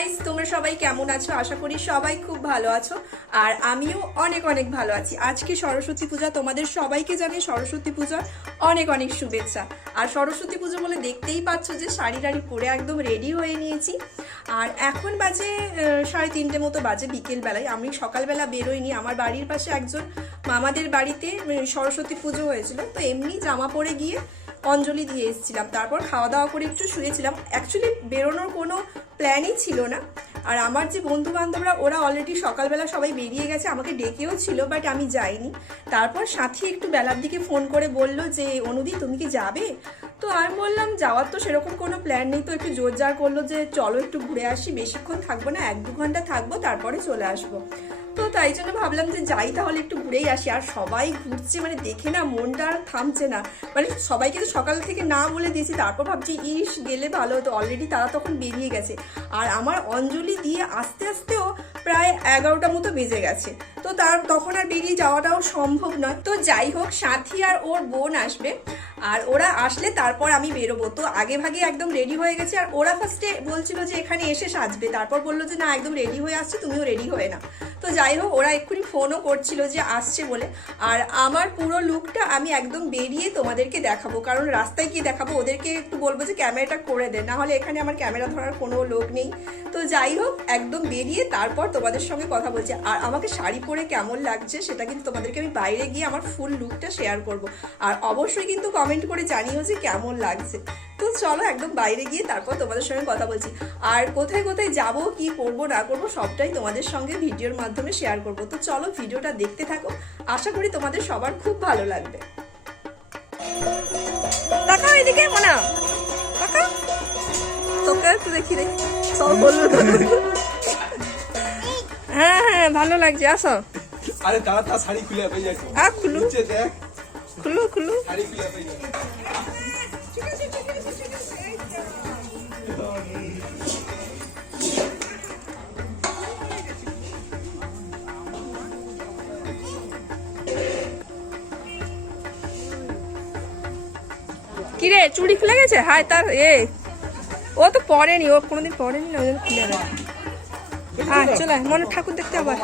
Guys তোমরা সবাই কেমন আছো? আশা করি সবাই খুব ভালো আছো, আর আমিও অনেক অনেক ভালো আছি। আজকে সরস্বতী পূজা, তোমাদের সবাইকে জানি সরস্বতী পূজার অনেক অনেক শুভেচ্ছা। আর সরস্বতী পুজো বলে দেখতেই পাচ্ছ যে শাড়ি টাড়ি পরে একদম রেডি হয়ে নিয়েছি। আর এখন বাজে সাড়ে তিনটে মতো বাজে বিকেলবেলায় আমি সকালবেলা বেরোইনি, আমার বাড়ির পাশে একজন মামাদের বাড়িতে সরস্বতী পুজো হয়েছিল। তো এমনি জামা পরে গিয়ে অঞ্জলি দিয়ে এসেছিলাম। তারপর খাওয়া দাওয়া করে একটু শুয়েছিলাম। অ্যাকচুয়ালি বেরোনোর কোনো প্ল্যানই ছিল না। আর আমার যে বন্ধু বান্ধবরা ওরা অলরেডি সকালবেলা সবাই বেরিয়ে গেছে, আমাকে ডেকেও ছিল বাট আমি যাইনি। তারপর সাথী একটু বেলার দিকে ফোন করে বলল যে, অনুদি, তুমি কি যাবে? তো আমি বললাম, যাওয়ার তো সেরকম কোনো প্ল্যান নেই। তো একটু জোর জার করল যে, চলো একটু ঘুরে আসি, বেশিক্ষণ থাকব না, এক দু ঘণ্টা থাকব, তারপরে চলে আসব। তো তাই জন্য ভাবলাম যে যাই তাহলে একটু ঘুরেই আসি। আর সবাই ঘুরছে মানে দেখে না, মনটা আর থামছে না। মানে সবাইকে তো সকাল থেকে না বলে দিয়েছি, তারপর ভাবছি, ইস, গেলে ভালো হতো। অলরেডি তারা তখন বেরিয়ে গেছে। আর আমার অঞ্জলি দিয়ে আস্তে আস্তেও প্রায় এগারোটা মতো বেজে গেছে। তো তার তখন আর বেরিয়ে যাওয়াটাও সম্ভব নয়। তো যাই হোক, সাথী আর ওর বোন আসবে। আর ওরা আসলে তারপর আমি বেরোবো। তো আগে ভাগে একদম রেডি হয়ে গেছে। আর ওরা ফার্স্টে বলছিল যে, এখানে এসে সাজবে। তারপর বলল যে, না, একদম রেডি হয়ে আসছে। তুমিও রেডি হয়ে না তো যাই হোক, ওরা এক্ষুনি ফোনও করছিল যে আসছে বলে। আর আমার পুরো লুকটা আমি একদম বেরিয়ে তোমাদেরকে দেখাবো, কারণ রাস্তায় কি দেখাবো, ওদেরকে একটু বলব যে ক্যামেরাটা করে দে, না হলে এখানে আমার ক্যামেরা ধরার কোনো লোক নেই। তো যাই হোক, একদম বেরিয়ে তারপর তোমাদের সঙ্গে কথা বলছি। আর আমাকে শাড়ি পরে কেমন লাগছে সেটা কিন্তু তোমাদেরকে আমি বাইরে গিয়ে আমার ফুল লুকটা শেয়ার করব। আর অবশ্যই কিন্তু কমেন্ট করে জানিও যে কেমন লাগছে। তো চলো একদম বাইরে গিয়ে তারপর তোমাদের সঙ্গে কথা বলছি। আর কোথায় কোথায় যাব কি করব না করব সবটাই তোমাদের সঙ্গে ভিডিওর মাধ্যমে শেয়ার করব। তো চলো ভিডিওটা দেখতে থাকো। আশা করি তোমাদের সবার খুব ভালো লাগবে। তাকাও এদিকে মনা। তাকাও তোকে একটু দেখি রে। সব বলল। হ্যাঁ হ্যাঁ ভালো লাগছে আসো। আরে তারা তার শাড়ি খুলে পেয়ে যাচ্ছে। আ খুলু নিচে দেখ। খুলু খুলু শাড়ি খুলে পেয়ে চুড়ি খুলে গেছে? হায় তার এ। ও তো পরেনি ও কোনোদিন পরেনি না ওই জন্য খুলে গেছে। হ্যাঁ চলে আয়, মনে ঠাকুর দেখতে আবার।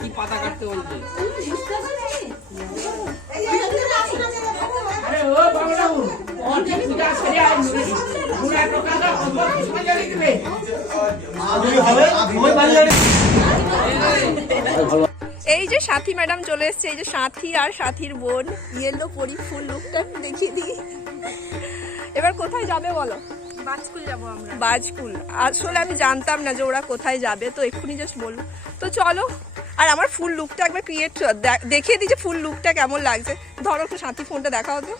কি পাতা কাটতে বলছে? এই যে সাথী ম্যাডাম চলে এসেছে এই যে সাথী আর সাথীর বোন ইয়েলো পরি ফুল লুকটা দেখিয়ে দিই। এবার কোথায় যাবে বলো? বাজকুল যাব আমরা। বাজকুল। আসলে আমি জানতাম না যে ওরা কোথায় যাবে তো এক্ষুনি জাস্ট বলল তো চলো আর আমার ফুল লুকটা একবার ক্রিয়েট দেখিয়ে দিই যে ফুল লুকটা কেমন লাগছে। ধরো একটু সাথী ফোনটা দেখাও তো।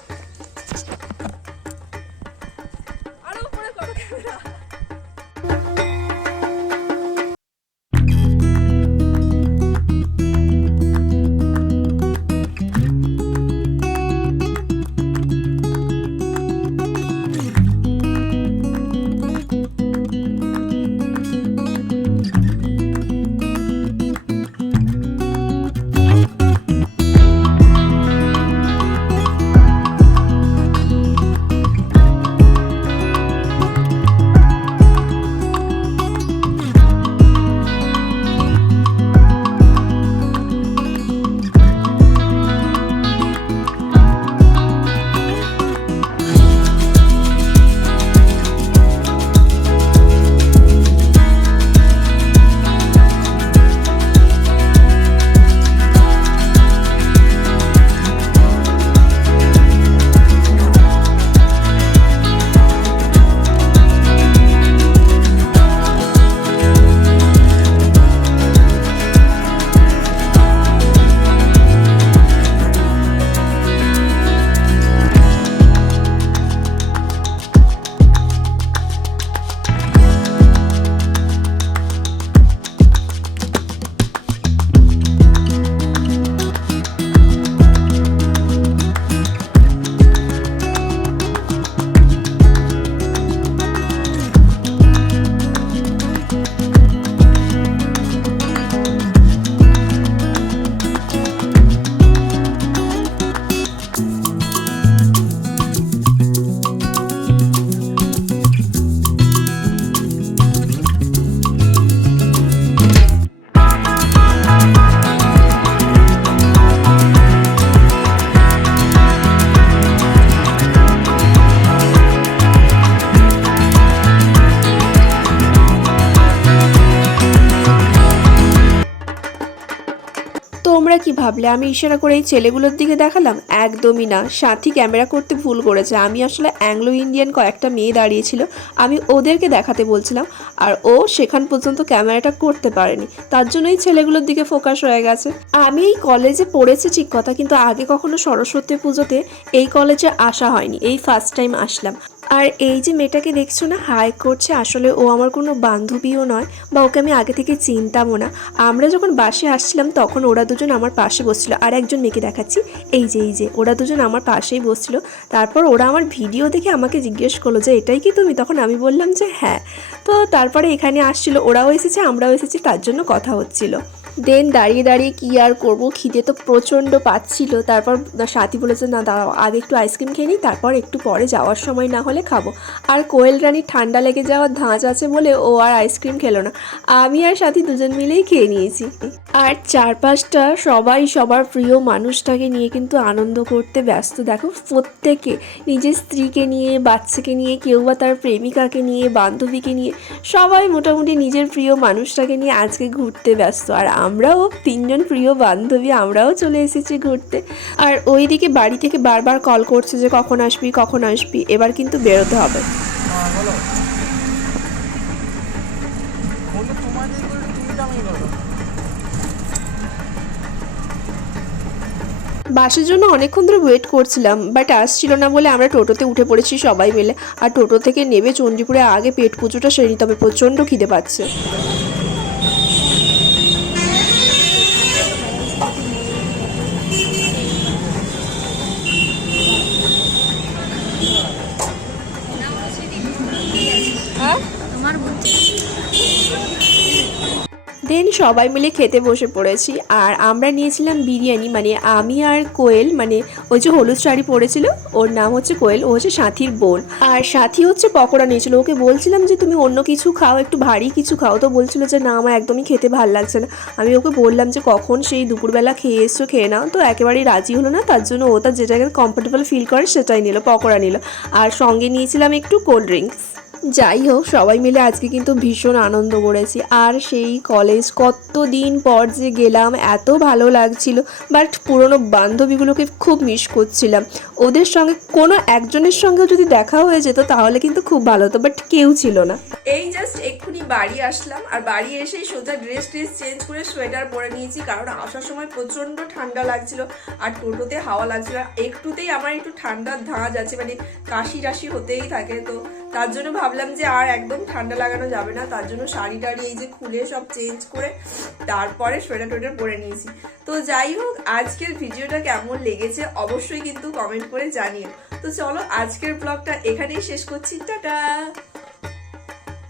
তোমরা কি ভাবলে? আমি ইশারা করে এই ছেলেগুলোর দিকে দেখালাম? একদমই না। সাথী ক্যামেরা করতে ভুল করেছে। আমি আসলে অ্যাংলো ইন্ডিয়ান কয়েকটা মেয়ে দাঁড়িয়েছিল। আমি ওদেরকে দেখাতে বলছিলাম। আর ও সেখান পর্যন্ত ক্যামেরাটা করতে পারেনি। তার জন্য এই ছেলেগুলোর দিকে ফোকাস হয়ে গেছে। আমি এই কলেজে পড়েছি ঠিক কথা, কিন্তু আগে কখনো সরস্বতী পুজোতে এই কলেজে আসা হয়নি। এই ফার্স্ট টাইম আসলাম। আর এই যে মেয়েটাকে দেখছ না, হাই করছে, আসলে ও আমার কোনো বান্ধবীও নয় বা ওকে আমি আগে থেকে চিনতামও না। আমরা যখন বাসে আসছিলাম, তখন ওরা দুজন আমার পাশে বসছিল। আর একজন মেয়েকে দেখাচ্ছি, এই যে এই যে, ওরা দুজন আমার পাশেই বসছিল। তারপর ওরা আমার ভিডিও দেখে আমাকে জিজ্ঞেস করল যে, এটাই কি তুমি? তখন আমি বললাম যে হ্যাঁ। তো তারপরে এখানে আসছিল, ওরাও এসেছে, আমরাও এসেছি, তার জন্য কথা হচ্ছিল। দেন দাঁড়িয়ে দাঁড়িয়ে কি আর করব? খিদে তো প্রচণ্ড পাচ্ছিল। তারপর সাথী বলেছে, না, দাঁড়াও, আগে একটু আইসক্রিম খেয়ে নিই, তারপর একটু পরে যাওয়ার সময় না হলে খাব। আর কোয়েল রানীর ঠান্ডা লেগে যাওয়ার ধাঁচ আছে বলে ও আর আইসক্রিম খেলো না। আমি আর সাথী দুজন মিলেই খেয়ে নিয়েছি। আর চারপাশটা সবাই সবার প্রিয় মানুষটাকে নিয়ে কিন্তু আনন্দ করতে ব্যস্ত। দেখো, প্রত্যেকে নিজের স্ত্রীকে নিয়ে, বাচ্চাকে নিয়ে, কেউ বা তার প্রেমিকাকে নিয়ে, বান্ধবীকে নিয়ে, সবাই মোটামুটি নিজের প্রিয় মানুষটাকে নিয়ে আজকে ঘুরতে ব্যস্ত। আর আমরাও তিনজন প্রিয় বান্ধবী, আমরাও চলে এসেছি ঘুরতে। আর ওইদিকে বাড়ি থেকে বারবার কল করছে যে কখন আসবি কখন আসবি, এবার কিন্তু বেরোতে হবে। বাসের জন্য অনেকক্ষণ ধরে ওয়েট করছিলাম বাট আসছিল না বলে আমরা টোটোতে উঠে পড়েছি সবাই মিলে। আর টোটো থেকে নেবে চণ্ডীপুরে আগে পেট পুজোটা সেরে নিতে হবে, প্রচণ্ড খিদে পাচ্ছে। সবাই মিলে খেতে বসে পড়েছি। আর আমরা নিয়েছিলাম বিরিয়ানি মানে আমি আর কোয়েল মানে ওই যে হলুদ শাড়ি পরেছিল, ওর নাম হচ্ছে কোয়েল, ও হচ্ছে সাথীর বোন। আর সাথী হচ্ছে পকোড়া নিয়েছিল, ওকে বলছিলাম যে, তুমি অন্য কিছু খাও, একটু ভারী কিছু খাও। তো বলছিল যে, না, আমার একদমই খেতে ভালো লাগছে না। আমি ওকে বললাম যে, কখন সেই দুপুরবেলা খেয়ে এসছো, খেয়ে নাও। তো একেবারেই রাজি হলো না, তার জন্য ও তার যেটাকে কমফোর্টেবল ফিল করে, সেটাই নিল, পকোড়া নিল। আর সঙ্গে নিয়েছিলাম একটু কোল্ড ড্রিঙ্কস যাই হোক, সবাই মিলে আজকে কিন্তু ভীষণ আনন্দ করেছি। আর সেই কলেজ কতদিন পর যে গেলাম, এত ভালো লাগছিল বাট পুরনো বান্ধবীগুলোকে খুব মিস করছিলাম। ওদের সঙ্গে, কোনো একজনের সঙ্গেও যদি দেখা হয়ে যেত, তাহলে কিন্তু খুব ভালো হতো বাট কেউ ছিল না। এই জাস্ট এক্ষুনি বাড়ি আসলাম, আর বাড়ি এসেই সোজা ড্রেস ট্রেস চেঞ্জ করে সোয়েটার পরে নিয়েছি, কারণ আসার সময় প্রচণ্ড ঠান্ডা লাগছিল, আর টোটোতে হাওয়া লাগছিল একটুতেই আমার একটু ঠান্ডার ধাঁজ আছে মানে কাশি টাশি হতেই থাকে, তো তার জন্য ভাবলাম যে আর একদম ঠান্ডা লাগানো যাবে না, তার জন্য শাড়ি টাড়ি এই যে খুলে সব চেঞ্জ করে তারপরে সোয়েটার টোয়েটার পরে নিয়েছি। তো যাই হোক, আজকের ভিডিওটা কেমন লেগেছে অবশ্যই কিন্তু কমেন্ট করে জানিও। তো চলো আজকের ব্লগটা এখানেই শেষ করছি, টাটা!